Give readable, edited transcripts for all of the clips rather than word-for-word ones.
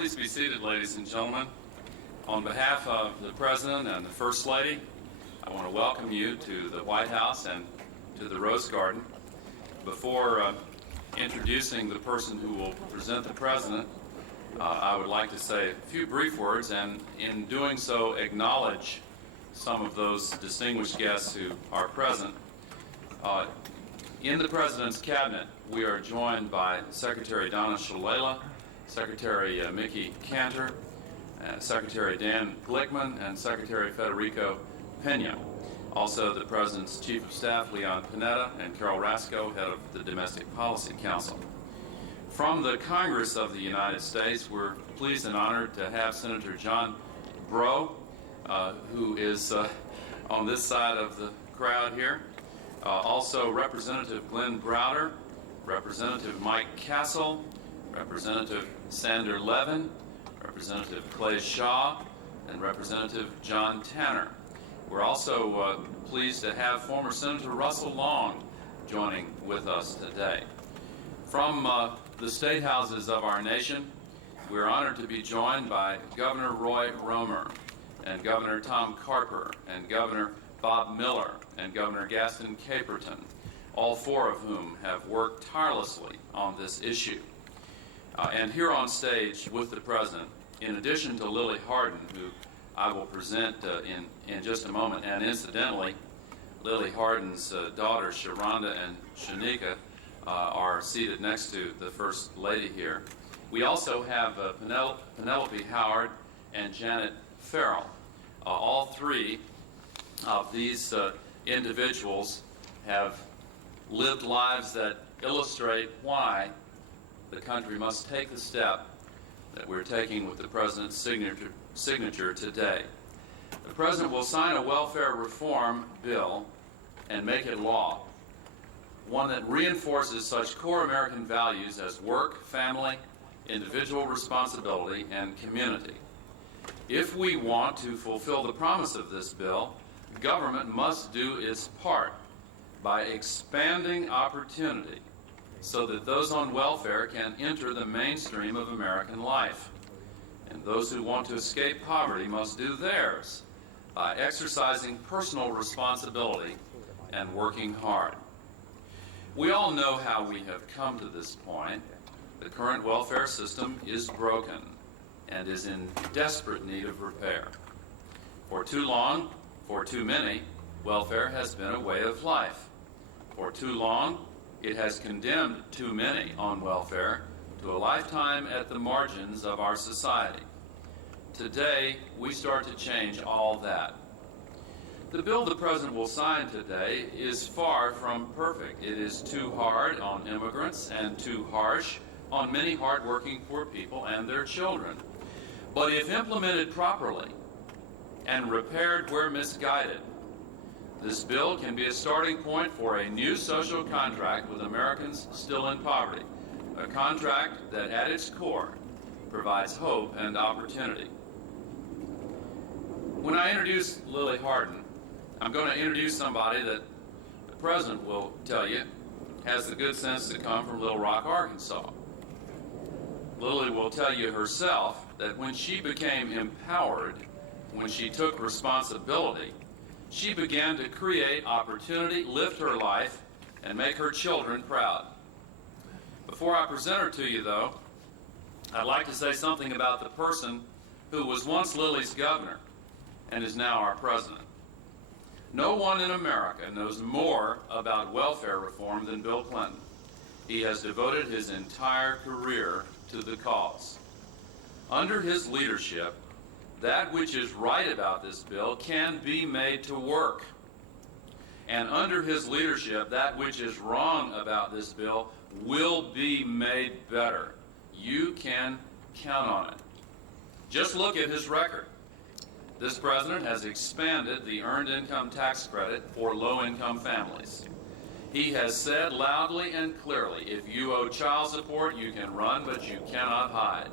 Please be seated, ladies and gentlemen. On behalf of the President and the First Lady, I want to welcome you to the White House and to the Rose Garden. Before introducing the person who will present the President, I would like to say a few brief words, and in doing so acknowledge some of those distinguished guests who are present. In the President's Cabinet, we are joined by Secretary Donna Shalala, Secretary Mickey Cantor, Secretary Dan Glickman, and Secretary Federico Pena. Also, the President's Chief of Staff, Leon Panetta, and Carol Rasco, head of the Domestic Policy Council. From the Congress of the United States, we're pleased and honored to have Senator John Breaux, who is on this side of the crowd here. Also, Representative Glenn Browder, Representative Mike Castle, Representative Sander Levin, Representative Clay Shaw, and Representative John Tanner. We're also pleased to have former Senator Russell Long joining with us today. From the state houses of our nation, we're honored to be joined by Governor Roy Romer and Governor Tom Carper and Governor Bob Miller and Governor Gaston Caperton, all four of whom have worked tirelessly on this issue. And here on stage with the President, in addition to Lily Harden, who I will present in just a moment, and incidentally, Lily Harden's daughters, Sharonda and Shanika, are seated next to the First Lady here. We also have Penelope Howard and Janet Farrell. All three of these individuals have lived lives that illustrate why the country must take the step that we're taking with the President's signature today. The President will sign a welfare reform bill and make it law, one that reinforces such core American values as work, family, individual responsibility, and community. If we want to fulfill the promise of this bill, government must do its part by expanding opportunity so that those on welfare can enter the mainstream of American life. And those who want to escape poverty must do theirs by exercising personal responsibility and working hard. We all know how we have come to this point. The current welfare system is broken and is in desperate need of repair. For too long, for too many, welfare has been a way of life. For too long, it has condemned too many on welfare to a lifetime at the margins of our society. Today, we start to change all that. The bill the President will sign today is far from perfect. It is too hard on immigrants and too harsh on many hardworking poor people and their children. But if implemented properly and repaired where misguided, this bill can be a starting point for a new social contract with Americans still in poverty, a contract that at its core provides hope and opportunity. When I introduce Lily Harden, I'm going to introduce somebody that the President will tell you has the good sense to come from Little Rock, Arkansas. Lily will tell you herself that when she became empowered, when she took responsibility, she began to create opportunity, lift her life, and make her children proud. Before I present her to you, though, I'd like to say something about the person who was once Lily's governor and is now our President. No one in America knows more about welfare reform than Bill Clinton. He has devoted his entire career to the cause. Under his leadership, that which is right about this bill can be made to work. And under his leadership, that which is wrong about this bill will be made better. You can count on it. Just look at his record. This President has expanded the Earned Income Tax Credit for low-income families. He has said loudly and clearly, if you owe child support, you can run, but you cannot hide.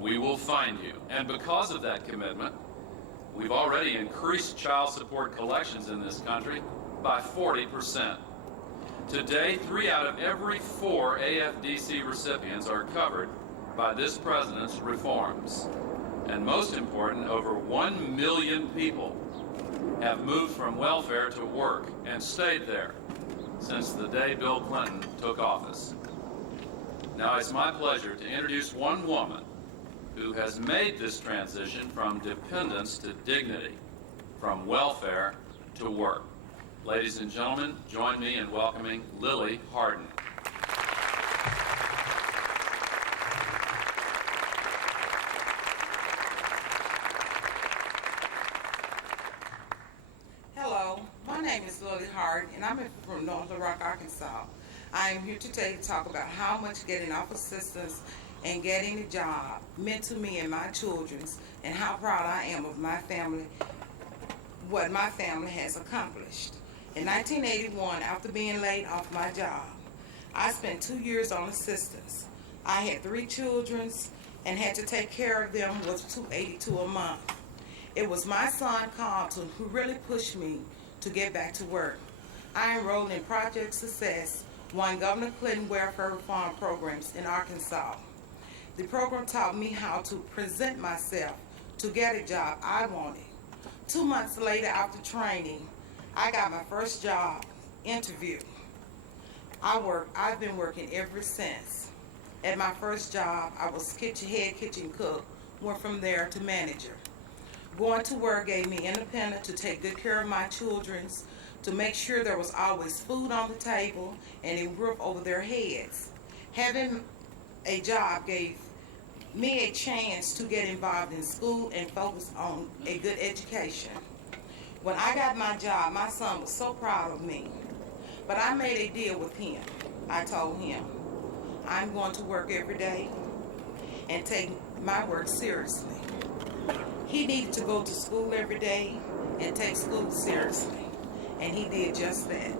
We will find you. And because of that commitment, we've already increased child support collections in this country by 40%. Today, 3 out of every 4 AFDC recipients are covered by this president's reforms. And most important, over 1 million people have moved from welfare to work and stayed there since the day Bill Clinton took office. Now it's my pleasure to introduce one woman who has made this transition from dependence to dignity, from welfare to work. Ladies and gentlemen, join me in welcoming Lily Harden. Hello, my name is Lily Harden, and I'm from North Little Rock, Arkansas. I am here today to talk about how much getting off assistance and getting a job meant to me and my children's, and how proud I am of my family, what my family has accomplished. In 1981, after being laid off my job, I spent 2 years on assistance. I had 3 children and had to take care of them with $282 a month. It was my son, Carlton, who really pushed me to get back to work. I enrolled in Project Success, one Governor Clinton welfare reform programs in Arkansas. The program taught me how to present myself to get a job I wanted. 2 months later, after training, I got my first job interview. I've been working ever since. At my first job, I was head kitchen cook, went from there to manager. Going to work gave me independence to take good care of my children, to make sure there was always food on the table and a roof over their heads. Having a job gave me a chance to get involved in school and focus on a good education. When I got my job, my son was so proud of me. But I made a deal with him. I told him, I'm going to work every day and take my work seriously. He needed to go to school every day and take school seriously. And he did just that.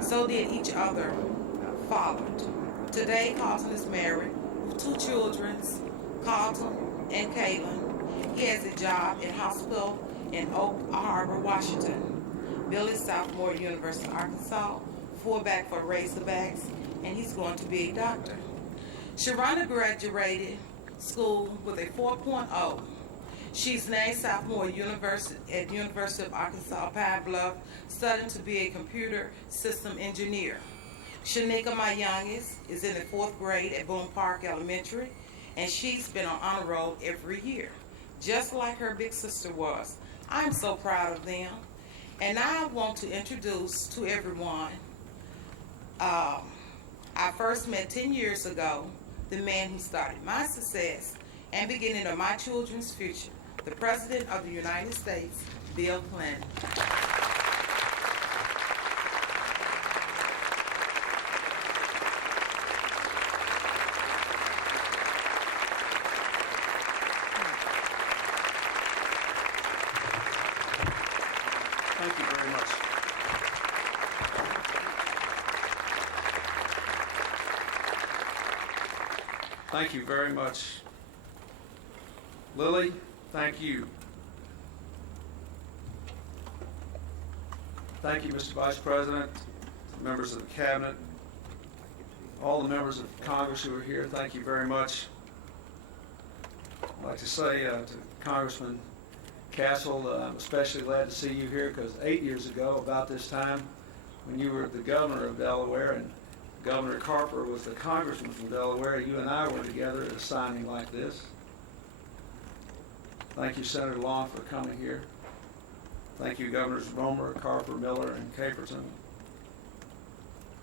So did each other followed. Today, Carlton is married with 2 children, Carlton and Caitlin. He has a job in hospital in Oak Harbor, Washington. Bill is sophomore at University of Arkansas, fullback for Razorbacks, and he's going to be a doctor. Sharonda graduated school with a 4.0. She's named sophomore at University of Arkansas, Pine Bluff, studying to be a computer system engineer. Shanika, my youngest, is in the 4th grade at Boone Park Elementary, and she's been on honor roll every year, just like her big sister was. I'm so proud of them. And now I want to introduce to everyone, I first met 10 years ago, the man who started my success and beginning of my children's future, the President of the United States, Bill Clinton. Thank you very much. Thank you very much. Lily, thank you. Thank you, Mr. Vice President, members of the Cabinet, all the members of Congress who are here, thank you very much. I'd like to say to Congressman Castle, I'm especially glad to see you here because 8 years ago, about this time, when you were the governor of Delaware and Governor Carper was the congressman from Delaware, you and I were together at a signing like this. Thank you, Senator Long, for coming here. Thank you, Governors Romer, Carper, Miller, and Caperton.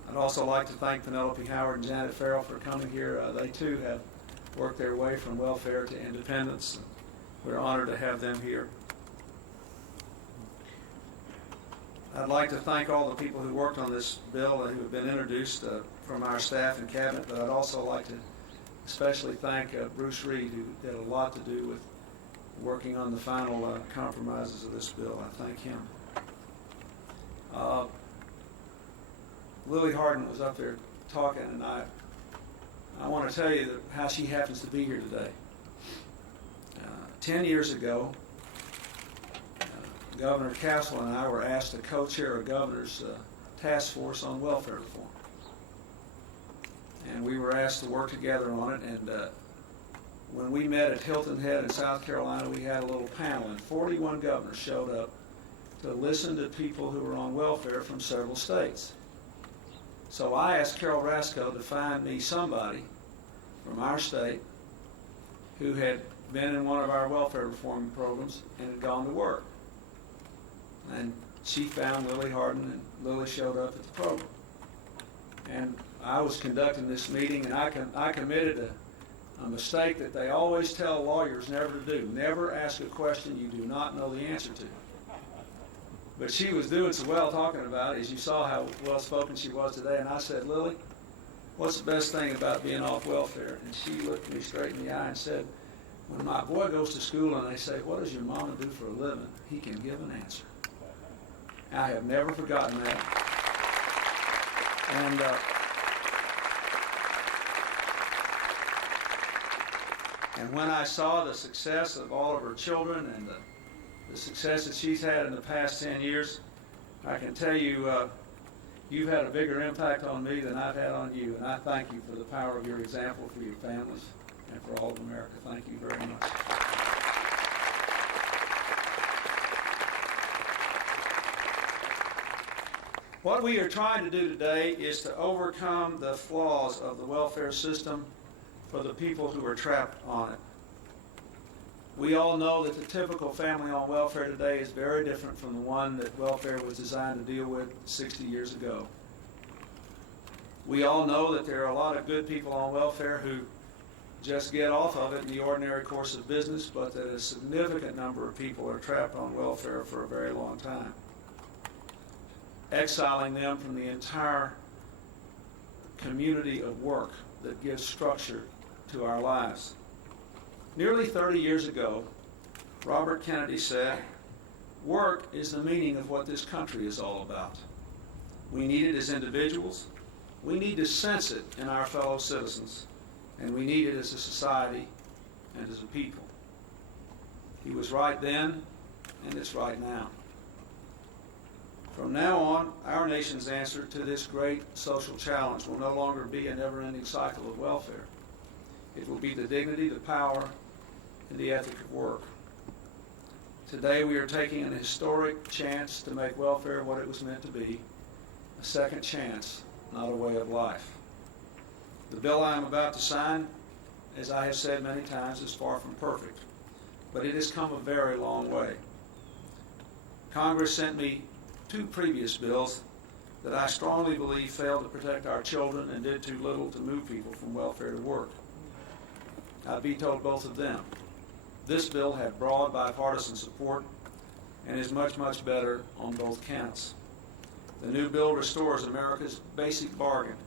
I'd also like to thank Penelope Howard and Janet Farrell for coming here. They too have worked their way from welfare to independence. We're honored to have them here. I'd like to thank all the people who worked on this bill who have been introduced from our staff and cabinet, but I'd also like to especially thank Bruce Reed, who had a lot to do with working on the final compromises of this bill. I thank him. Lily Harden was up there talking, and I want to tell you how she happens to be here today. 10 years ago, Governor Castle and I were asked to co-chair a governor's task force on welfare reform. And we were asked to work together on it, and when we met at Hilton Head in South Carolina, we had a little panel, and 41 governors showed up to listen to people who were on welfare from several states. So I asked Carol Rasco to find me somebody from our state who had been in one of our welfare reform programs and had gone to work. And she found Lily Harden, and Lily showed up at the program. And I was conducting this meeting, and I committed a mistake that they always tell lawyers never to do. Never ask a question you do not know the answer to. But she was doing so well talking about it, as you saw how well-spoken she was today, and I said, Lily, what's the best thing about being off welfare? And she looked me straight in the eye and said, when my boy goes to school and they say, what does your mama do for a living? He can give an answer. I have never forgotten that. And when I saw the success of all of her children and the success that she's had in the past 10 years, I can tell you, you've had a bigger impact on me than I've had on you, and I thank you for the power of your example for your families and for all of America. Thank you very much. What we are trying to do today is to overcome the flaws of the welfare system for the people who are trapped on it. We all know that the typical family on welfare today is very different from the one that welfare was designed to deal with 60 years ago. We all know that there are a lot of good people on welfare who just get off of it in the ordinary course of business, but that a significant number of people are trapped on welfare for a very long time, exiling them from the entire community of work that gives structure to our lives. Nearly 30 years ago, Robert Kennedy said, work is the meaning of what this country is all about. We need it as individuals, we need to sense it in our fellow citizens, and we need it as a society and as a people. He was right then, and it's right now. From now on, our nation's answer to this great social challenge will no longer be a never-ending cycle of welfare. It will be the dignity, the power, and the ethic of work. Today we are taking an historic chance to make welfare what it was meant to be, a second chance, not a way of life. The bill I am about to sign, as I have said many times, is far from perfect, but it has come a very long way. Congress sent me 2 previous bills that I strongly believe failed to protect our children and did too little to move people from welfare to work. I vetoed both of them. This bill had broad bipartisan support and is much, much better on both counts. The new bill restores America's basic bargain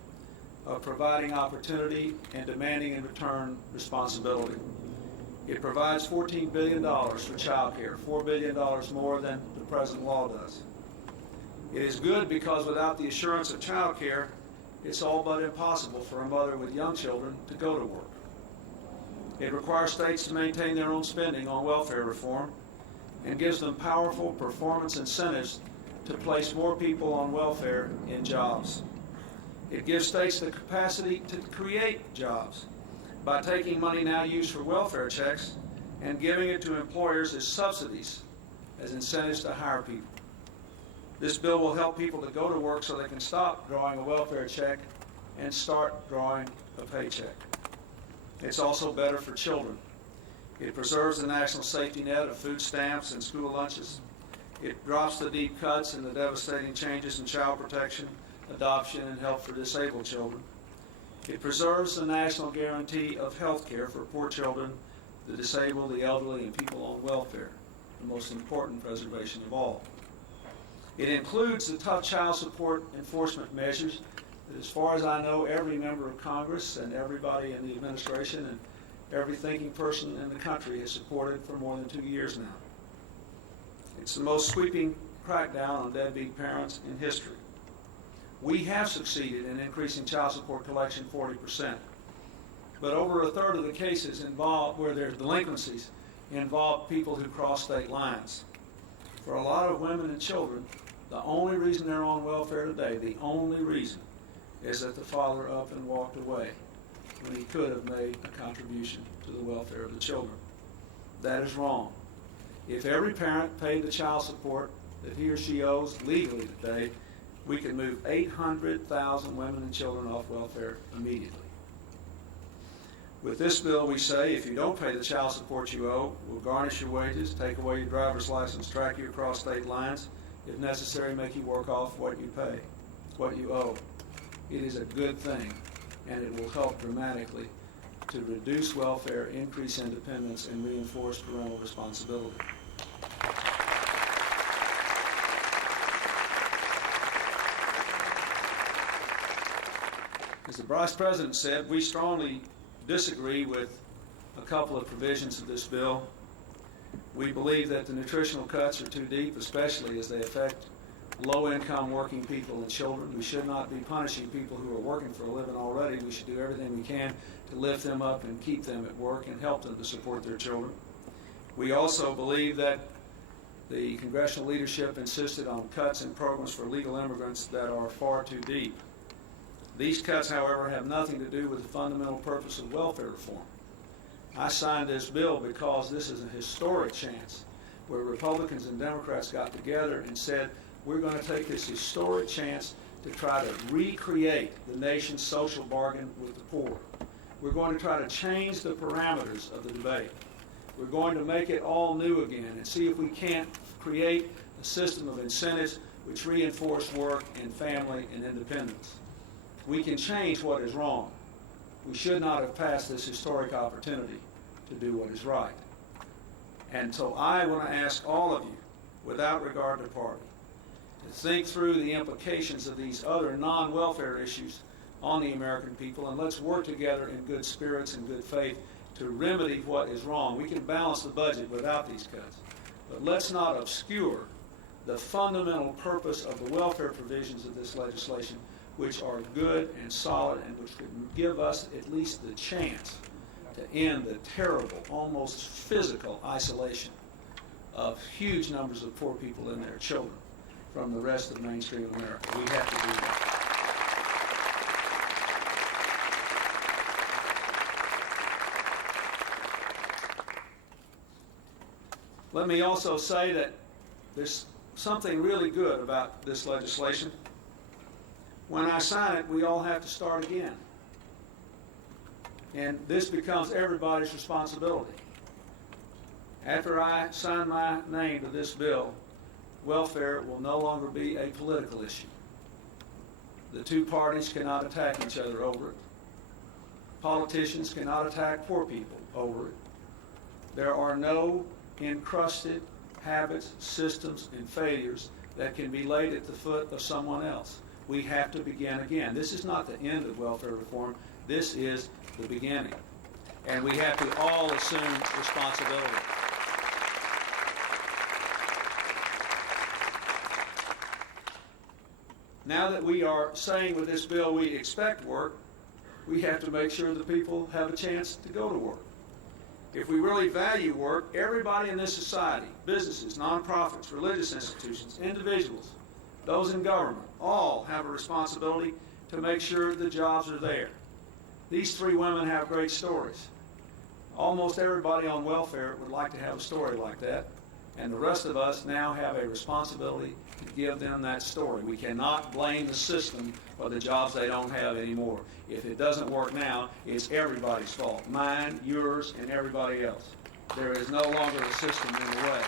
of providing opportunity and demanding in return responsibility. It provides $14 billion for child care, $4 billion more than the present law does. It is good because without the assurance of child care, it's all but impossible for a mother with young children to go to work. It requires states to maintain their own spending on welfare reform and gives them powerful performance incentives to place more people on welfare in jobs. It gives states the capacity to create jobs by taking money now used for welfare checks and giving it to employers as subsidies, as incentives to hire people. This bill will help people to go to work so they can stop drawing a welfare check and start drawing a paycheck. It's also better for children. It preserves the national safety net of food stamps and school lunches. It drops the deep cuts and the devastating changes in child protection, adoption, and help for disabled children. It preserves the national guarantee of health care for poor children, the disabled, the elderly, and people on welfare, the most important preservation of all. It includes the tough child support enforcement measures that, as far as I know, every member of Congress and everybody in the administration and every thinking person in the country has supported for more than 2 years now. It's the most sweeping crackdown on deadbeat parents in history. We have succeeded in increasing child support collection 40%, but over a third of the cases involved where there's delinquencies involve people who cross state lines. For a lot of women and children, the only reason they're on welfare today, the only reason, is that the father up and walked away. when he could have made a contribution to the welfare of the children. That is wrong. If every parent paid the child support that he or she owes legally today, we could move 800,000 women and children off welfare immediately. With this bill, we say if you don't pay the child support you owe, we'll garnish your wages, take away your driver's license, track you across state lines, if necessary, make you work off what you pay, what you owe. It is a good thing, and it will help dramatically to reduce welfare, increase independence, and reinforce parental responsibility. As the Vice President said, we strongly disagree with a couple of provisions of this bill. We believe that the nutritional cuts are too deep, especially as they affect low-income working people and children. We should not be punishing people who are working for a living already. We should do everything we can to lift them up and keep them at work and help them to support their children. We also believe that the congressional leadership insisted on cuts in programs for legal immigrants that are far too deep. These cuts, however, have nothing to do with the fundamental purpose of welfare reform. I signed this bill because this is a historic chance where Republicans and Democrats got together and said, we're going to take this historic chance to try to recreate the nation's social bargain with the poor. We're going to try to change the parameters of the debate. We're going to make it all new again and see if we can't create a system of incentives which reinforce work and family and independence. We can change what is wrong. We should not have passed this historic opportunity to do what is right. And so I want to ask all of you, without regard to party, to think through the implications of these other non-welfare issues on the American people, and let's work together in good spirits and good faith to remedy what is wrong. We can balance the budget without these cuts, but let's not obscure the fundamental purpose of the welfare provisions of this legislation, which are good and solid and which could give us at least the chance to end the terrible, almost physical isolation of huge numbers of poor people and their children from the rest of mainstream America. We have to do that. Let me also say that there's something really good about this legislation. When I sign it, we all have to start again. And this becomes everybody's responsibility. After I sign my name to this bill, welfare will no longer be a political issue. The two parties cannot attack each other over it. Politicians cannot attack poor people over it. There are no encrusted habits, systems, and failures that can be laid at the foot of someone else. We have to begin again. This is not the end of welfare reform. This is the beginning. And we have to all assume responsibility. Now that we are saying with this bill we expect work, we have to make sure that people have a chance to go to work. If we really value work, everybody in this society, businesses, nonprofits, religious institutions, individuals, those in government, all have a responsibility to make sure the jobs are there. These three women have great stories. Almost everybody on welfare would like to have a story like that, and the rest of us now have a responsibility to give them that story. We cannot blame the system for the jobs they don't have anymore. If it doesn't work now, it's everybody's fault. Mine, yours, and everybody else. There is no longer a system in the way.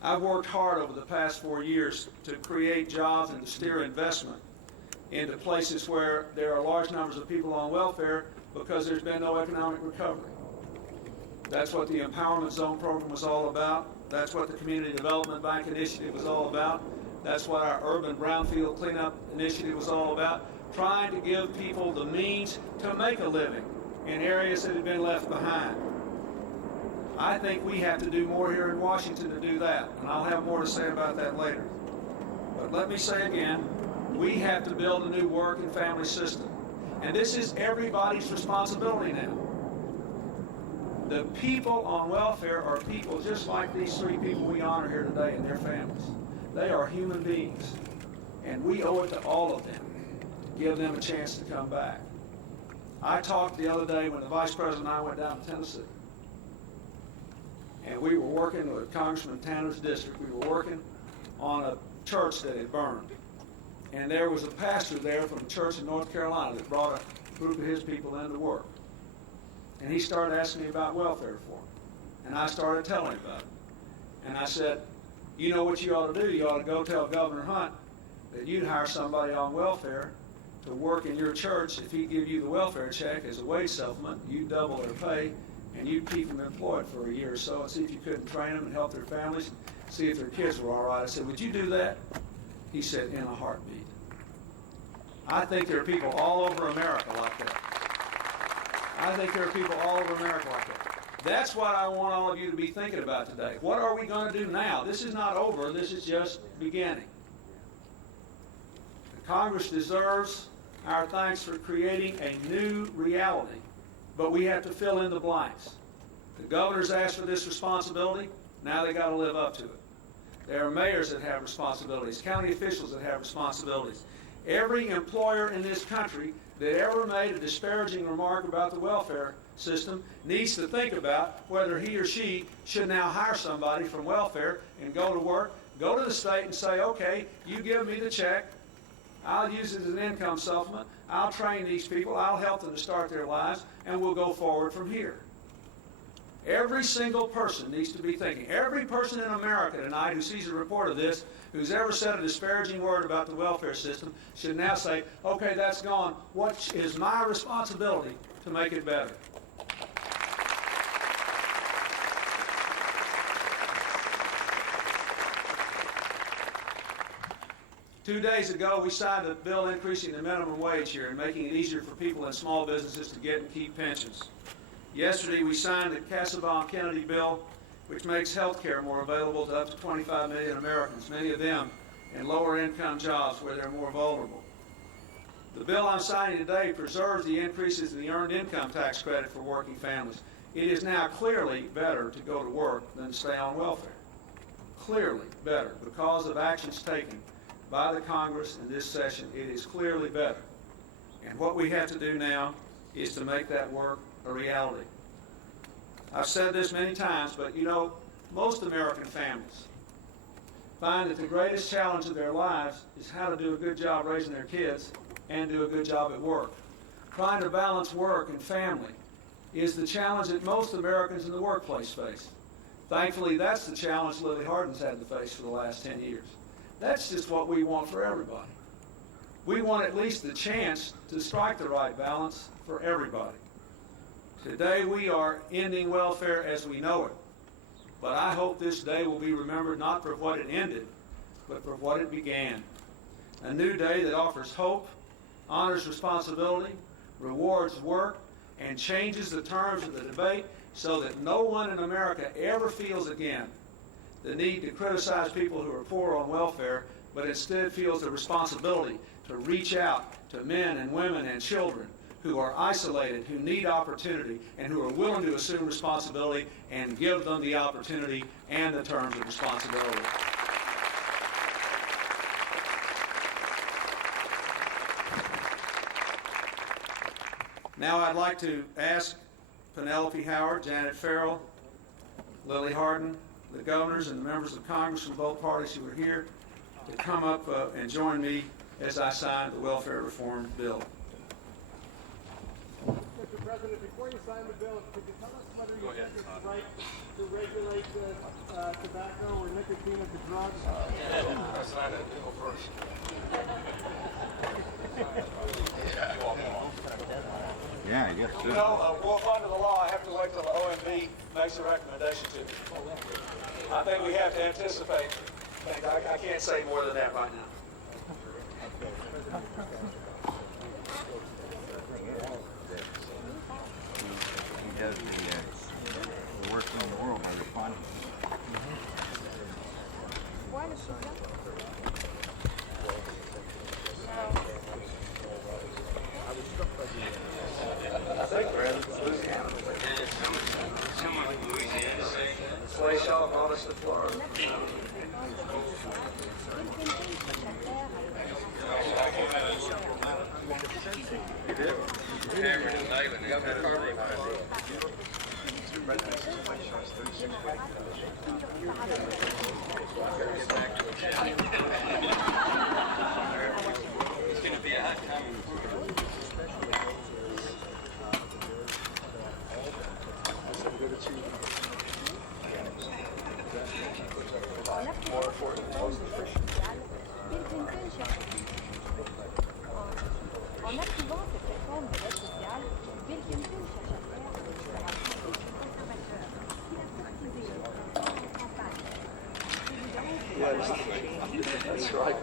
I've worked hard over the past 4 years to create jobs and to steer investment into places where there are large numbers of people on welfare because there's been no economic recovery. That's what the Empowerment Zone program was all about. That's what the Community Development Bank Initiative was all about. That's what our Urban Brownfield Cleanup Initiative was all about, trying to give people the means to make a living in areas that had been left behind. I think we have to do more here in Washington to do that, and I'll have more to say about that later. But let me say again, we have to build a new work and family system. And this is everybody's responsibility now. The people on welfare are people just like these three people we honor here today and their families. They are human beings. and we owe it to all of them to give them a chance to come back. I talked the other day when the Vice President and I went down to Tennessee, and we were working with Congressman Tanner's district. We were working on a church that had burned, and there was a pastor there from a church in North Carolina that brought a group of his people in to work, and he started asking me about welfare reform, and I started telling him about it, and I said, you know what you ought to do? You ought to go tell Governor Hunt that you'd hire somebody on welfare to work in your church. If he'd give you the welfare check as a wage supplement, you'd double their pay, and you'd keep them employed for a year or so and see if you couldn't train them and help their families, and see if their kids were all right. I said, would you do that? He said, in a heartbeat. I think there are people all over America like that. I think there are people all over America like that. That's what I want all of you to be thinking about today. What are we going to do now? This is not over. This is just beginning. The Congress deserves our thanks for creating a new reality, but we have to fill in the blanks. The governor's asked for this responsibility. Now they got to live up to it. There are mayors that have responsibilities, county officials that have responsibilities. Every employer in this country that ever made a disparaging remark about the welfare system needs to think about whether he or she should now hire somebody from welfare and go to work, go to the state and say, okay, you give me the check, I'll use it as an income supplement, I'll train these people, I'll help them to start their lives, and we'll go forward from here. Every single person needs to be thinking. Every person in America tonight who sees a report of this, who's ever said a disparaging word about the welfare system, should now say, okay, that's gone. What is my responsibility to make it better? Two days ago, we signed a bill increasing the minimum wage here and making it easier for people in small businesses to get and keep pensions. Yesterday, we signed the Casabon-Kennedy bill, which makes health care more available to up to 25 million Americans, many of them in lower-income jobs where they're more vulnerable. The bill I'm signing today preserves the increases in the earned income tax credit for working families. It is now clearly better to go to work than to stay on welfare. Clearly better because of actions taken by the Congress in this session. It is clearly better. And what we have to do now is to make that work a reality. I've said this many times, but you know, most American families find that the greatest challenge of their lives is how to do a good job raising their kids and do a good job at work. Trying to balance work and family is the challenge that most Americans in the workplace face. Thankfully, that's the challenge Lily Harden's had to face for the last 10 years. That's just what we want for everybody. We want at least the chance to strike the right balance for everybody. Today we are ending welfare as we know it. But I hope this day will be remembered not for what it ended, but for what it began. A new day that offers hope, honors responsibility, rewards work, and changes the terms of the debate so that no one in America ever feels again the need to criticize people who are poor on welfare, but instead feels the responsibility to reach out to men and women and children who are isolated, who need opportunity, and who are willing to assume responsibility and give them the opportunity and the terms of responsibility. Now I'd like to ask Penelope Howard, Janet Farrell, Lily Harden, the governors and the members of Congress from both parties who are here to come up and join me as I sign the welfare reform bill. Mr. President, before you sign the bill, could you tell us whether you think it's right to regulate tobacco or nicotine as a drug? I'll sign that bill first. Yeah, I guess so. You know, well, under the law, I have to wait till the OMB makes a recommendation to me. I think we have to anticipate things. I can't say more than that right now. He has the worst in the world by responding. Why does she do I think we're in Louisiana. Someone in Louisiana saying that. Slay Shaw brought us to Florida. It's going to be a hot time. En activant cette plateforme de l'aide sociale, Bill Clinton cherche à faire de la politique conservateur. Il a courtisé en campagne. That's right.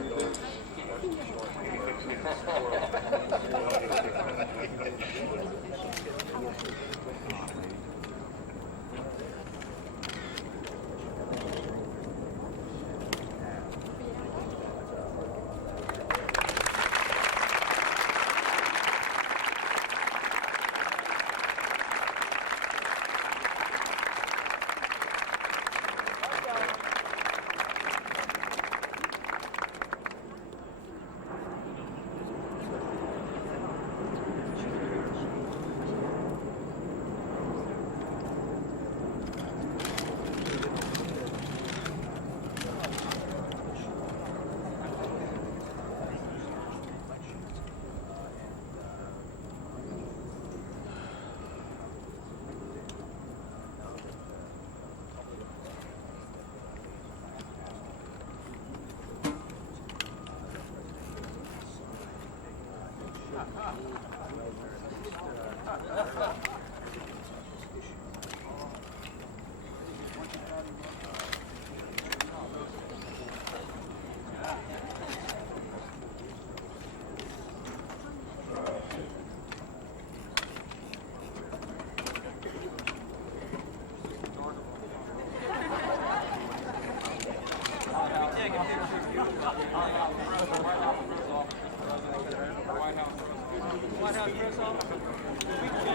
White House press officer.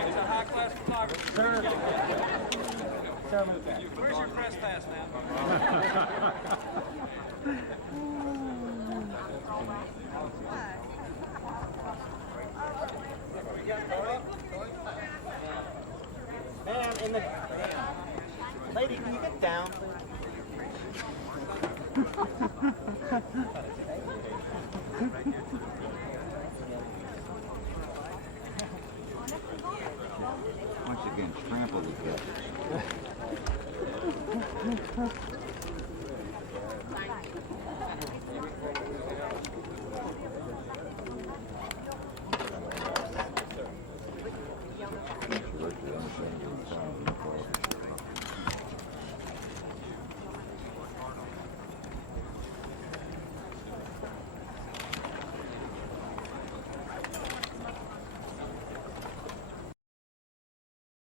It's a high-class photographer. Sir. Where's your press pass, man? Man, and the lady, can you get down, please? Once again, trample the judges.